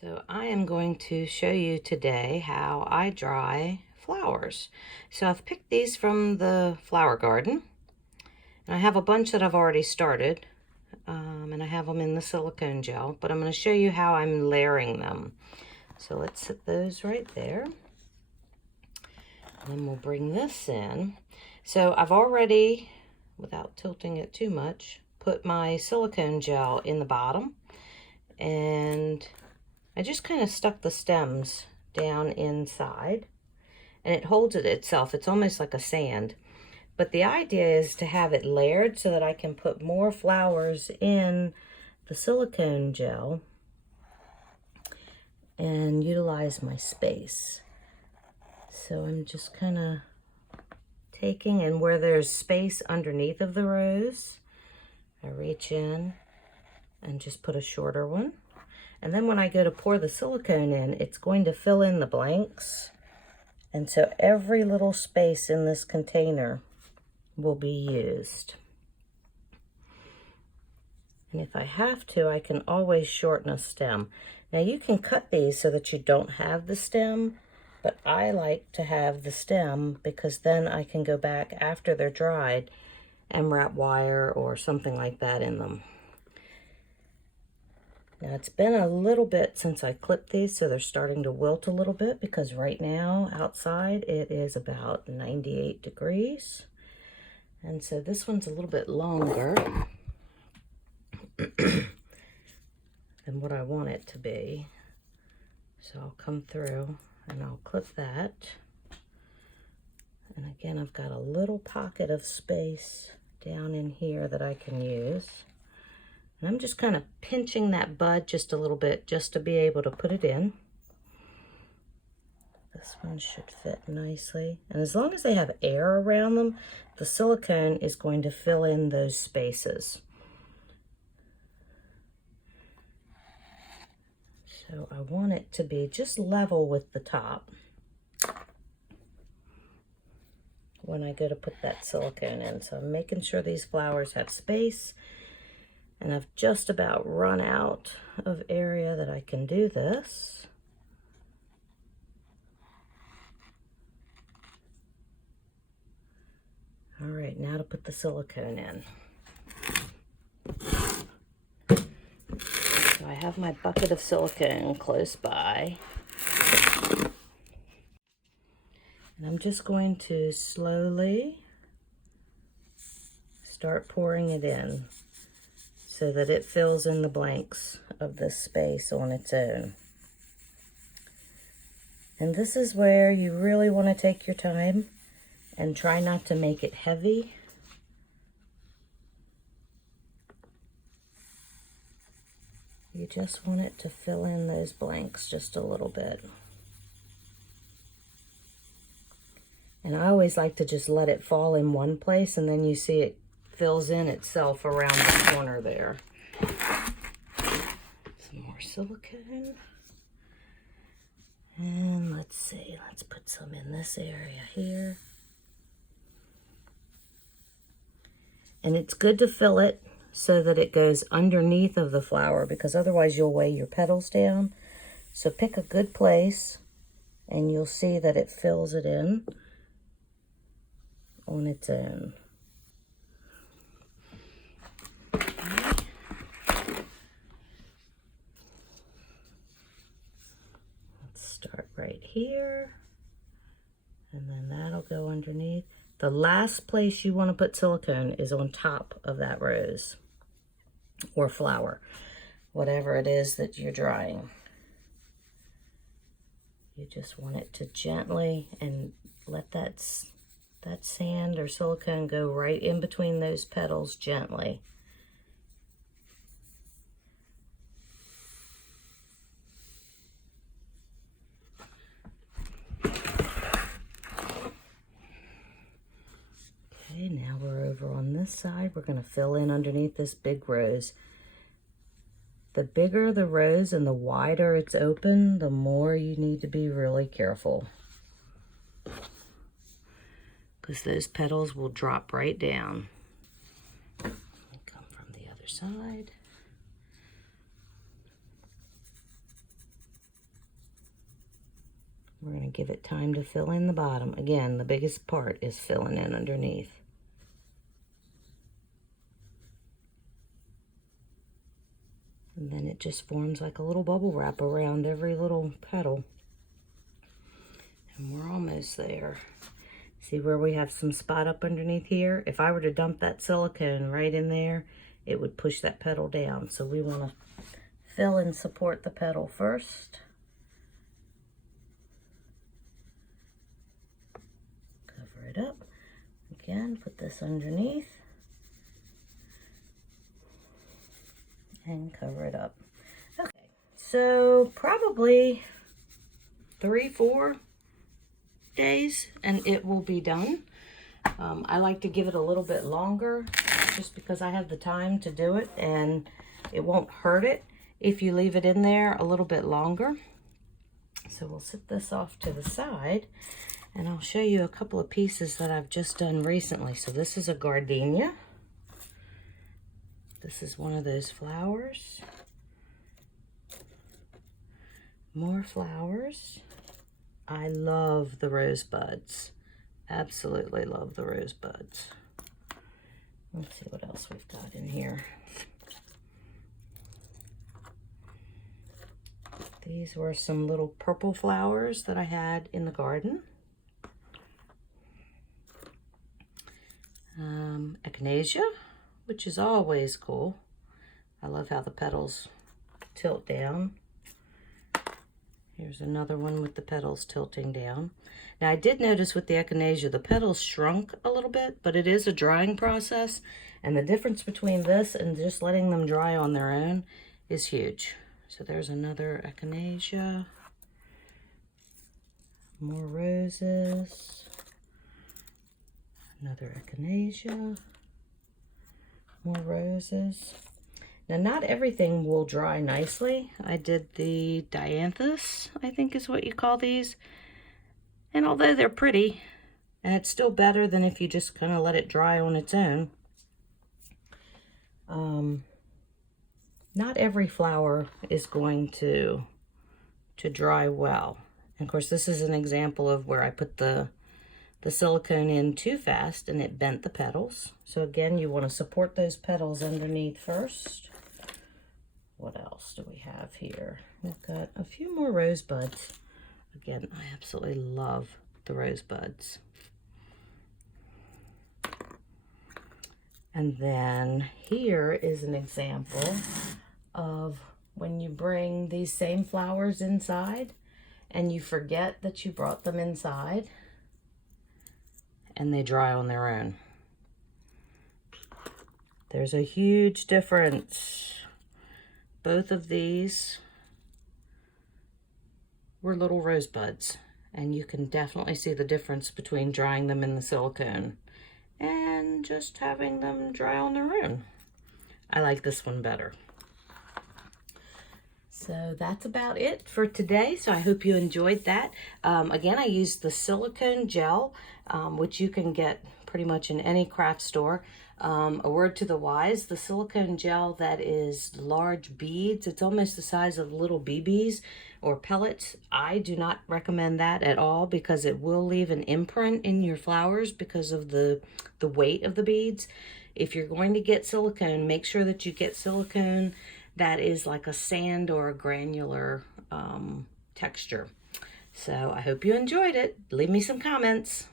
So I am going to show you today how I dry flowers. So I've picked these from the flower garden, and I have a bunch that I've already started, and I have them in the silicone gel, but I'm going to show you how I'm layering them. So let's set those right there. And then we'll bring this in. So I've already, without tilting it too much, put my silicone gel in the bottom, and I just kind of stuck the stems down inside, and it holds it itself. It's almost like a sand. But the idea is to have it layered so that I can put more flowers in the silicone gel and utilize my space. So I'm just kind of taking, and where there's space underneath of the rose, I reach in and just put a shorter one. And then when I go to pour the silicone in, it's going to fill in the blanks. And so every little space in this container will be used. And if I have to, I can always shorten a stem. Now you can cut these so that you don't have the stem, but I like to have the stem because then I can go back after they're dried and wrap wire or something like that in them. Now it's been a little bit since I clipped these, so they're starting to wilt a little bit because right now outside it is about 98 degrees. And so this one's a little bit longer than what I want it to be. So I'll come through and I'll clip that. And again, I've got a little pocket of space down in here that I can use. And I'm just kind of pinching that bud just a little bit just to be able to put it in. This one should fit nicely. And as long as they have air around them, the silicone is going to fill in those spaces. So I want it to be just level with the top when I go to put that silicone in. So I'm making sure these flowers have space. And I've just about run out of area that I can do this. All right, now to put the silicone in. So I have my bucket of silicone close by. And I'm just going to slowly start pouring it in, so that it fills in the blanks of this space on its own. And this is where you really want to take your time and try not to make it heavy. You just want it to fill in those blanks just a little bit. And I always like to just let it fall in one place, and then you see it fills in itself around the corner there. Some more silicone. And let's see, let's put some in this area here. And it's good to fill it so that it goes underneath of the flower, because otherwise you'll weigh your petals down. So pick a good place and you'll see that it fills it in on its own. Start right here, and then that'll go underneath. The last place you want to put silicone is on top of that rose or flower, whatever it is that you're drying. You just want it to gently and let that sand or silicone go right in between those petals gently. Okay, now we're over on this side. We're going to fill in underneath this big rose. The bigger the rose and the wider it's open, the more you need to be really careful, because those petals will drop right down. Come from the other side. We're going to give it time to fill in the bottom. Again, the biggest part is filling in underneath. And then it just forms like a little bubble wrap around every little petal. And we're almost there. See where we have some spot up underneath here? If I were to dump that silicone right in there, it would push that petal down. So we want to fill and support the petal first. Cover it up. Again, put this underneath. And cover it up. Okay, so probably 3-4 days and it will be done. I like to give it a little bit longer just because I have the time to do it, and it won't hurt it if you leave it in there a little bit longer. So we'll set this off to the side, and I'll show you a couple of pieces that I've just done recently. So this is a gardenia. This is one of those flowers. More flowers. I love the rosebuds. Absolutely love the rosebuds. Let's see what else we've got in here. These were some little purple flowers that I had in the garden. Echinacea, which is always cool. I love how the petals tilt down. Here's another one with the petals tilting down. Now I did notice with the echinacea, the petals shrunk a little bit, but it is a drying process. And the difference between this and just letting them dry on their own is huge. So there's another echinacea. More roses. Another echinacea. More roses. Now, not everything will dry nicely. I did the dianthus, I think is what you call these. And although they're pretty, and it's still better than if you just kind of let it dry on its own, not every flower is going to dry well. And of course, this is an example of where I put the silicone in too fast and it bent the petals. So again, you want to support those petals underneath first. What else do we have here? We've got a few more rosebuds. Again, I absolutely love the rosebuds. And then here is an example of when you bring these same flowers inside and you forget that you brought them inside and they dry on their own. There's a huge difference. Both of these were little rosebuds, and you can definitely see the difference between drying them in the silicone and just having them dry on their own. I like this one better. So that's about it for today. So I hope you enjoyed that. Again, I used the silicone gel, which you can get pretty much in any craft store. A word to the wise, the silicone gel that is large beads, it's almost the size of little BBs or pellets. I do not recommend that at all because it will leave an imprint in your flowers because of the weight of the beads. If you're going to get silicone, make sure that you get silicone that is like a sand or a granular texture. So I hope you enjoyed it. Leave me some comments.